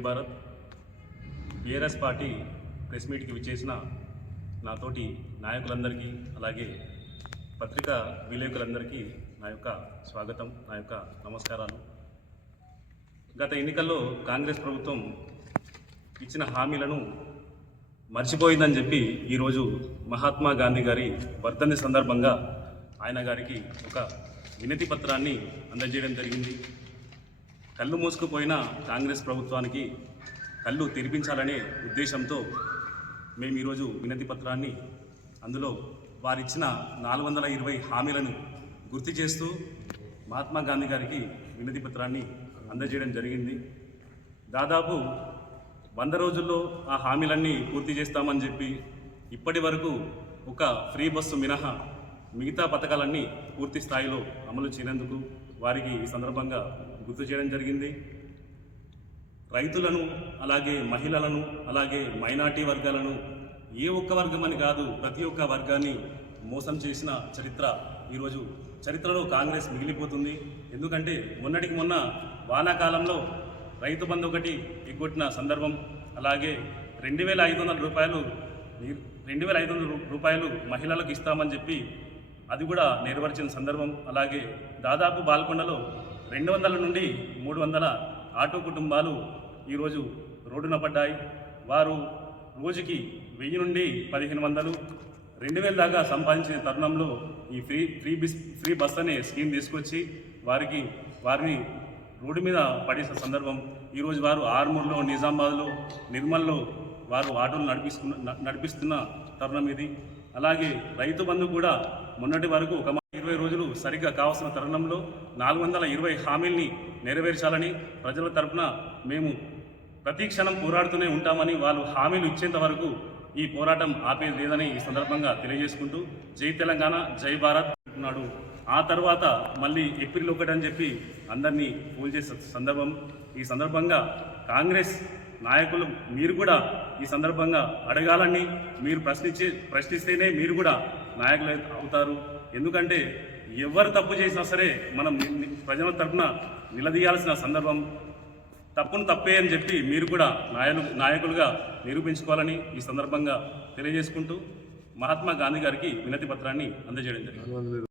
Bharat BRS party press మీట్కి విచ్చేసిన నాతోటి నాయకులందరికీ అలాగే పత్రికా విలేకరులందరికీ నా యొక్క స్వాగతం నా యొక్క నమస్కారాలు. గత ఎన్నికల్లో కాంగ్రెస్ ప్రభుత్వం ఇచ్చిన హామీలను మర్చిపోయిందని చెప్పి ఈరోజు మహాత్మా గాంధీ గారి వర్ధంతి సందర్భంగా ఆయన గారికి ఒక వినతి పత్రాన్ని అందజేయడం జరిగింది. కళ్ళు మూసుకుపోయిన కాంగ్రెస్ ప్రభుత్వానికి కళ్ళు తెరిపించాలనే ఉద్దేశంతో మేము ఈరోజు వినతి పత్రాన్ని అందులో వారిచ్చిన నాలుగు వందల ఇరవై హామీలను గుర్తు చేస్తూ మహాత్మా గాంధీ గారికి వినతి పత్రాన్ని అందజేయడం జరిగింది. దాదాపు వంద రోజుల్లో ఆ హామీలన్నీ పూర్తి చేస్తామని చెప్పి ఇప్పటి వరకు ఒక ఫ్రీ బస్సు మినహా మిగతా పథకాలన్నీ పూర్తి స్థాయిలో అమలు చేయనందుకు వారికి ఈ సందర్భంగా గుర్తు చేయడం జరిగింది. రైతులను అలాగే మహిళలను అలాగే మైనార్టీ వర్గాలను ఏ ఒక్క వర్గం అని కాదు ప్రతి ఒక్క వర్గాన్ని మోసం చేసిన చరిత్ర ఈరోజు చరిత్రలో కాంగ్రెస్ మిగిలిపోతుంది. ఎందుకంటే మొన్నటికి మొన్న వానాకాలంలో రైతు బంధు ఒకటి ఎగ్గొట్టిన సందర్భం అలాగే రెండు వేల ఐదు వందల రూపాయలు రెండు వేల ఐదు వందల రూపాయలు మహిళలకు ఇస్తామని చెప్పి అది కూడా నెరవేర్చిన సందర్భం. అలాగే దాదాపు బాల్కొండలో రెండు వందల నుండి మూడు వందల ఆటో కుటుంబాలు ఈరోజు రోడ్డున పడ్డాయి. వారు రోజుకి వెయ్యి నుండి పదిహేను వందలు రెండు వేల దాకా సంపాదించిన తరుణంలో ఈ free free bus free bus అనే స్కీమ్ తీసుకొచ్చి వారికి వారిని రోడ్డు మీద పడేసిన సందర్భం. ఈరోజు వారు ఆర్మూర్లో నిజామాబాద్లో నిర్మల్లో వారు ఆటోలు నడిపిస్తున్న నడిపిస్తున్న తరుణం ఇది. అలాగే రైతు బంధు కూడా మొన్నటి వరకు ఒక ఇరవై రోజులు సరిగ్గా కావాల్సిన తరుణంలో నాలుగు వందల ఇరవై హామీల్ని నెరవేర్చాలని ప్రజల తరపున మేము ప్రతి క్షణం పోరాడుతూనే ఉంటామని వాళ్ళు హామీలు ఇచ్చేంత వరకు ఈ పోరాటం ఆపేది లేదని ఈ సందర్భంగా తెలియజేసుకుంటూ జై తెలంగాణ జై భారత్ అంటున్నాడు. ఆ తర్వాత మళ్ళీ ఏప్రిల్ ఒకటి అని చెప్పి అందరినీ పూల్ చేసే సందర్భం. ఈ సందర్భంగా కాంగ్రెస్ నాయకులు మీరు కూడా ఈ సందర్భంగా అడగాలని మీరు ప్రశ్నించే ప్రశ్నిస్తేనే మీరు కూడా నాయకులు అవుతారు. ఎందుకంటే ఎవరు తప్పు చేసినా సరే మనం ప్రజల తరఫున నిలదీయాల్సిన సందర్భం తప్పును తప్పే అని చెప్పి మీరు కూడా నాయలు నాయకులుగా నిరూపించుకోవాలని ఈ సందర్భంగా తెలియజేసుకుంటూ మహాత్మా గాంధీ గారికి వినతి పత్రాన్ని అందజేయడం జరిగింది.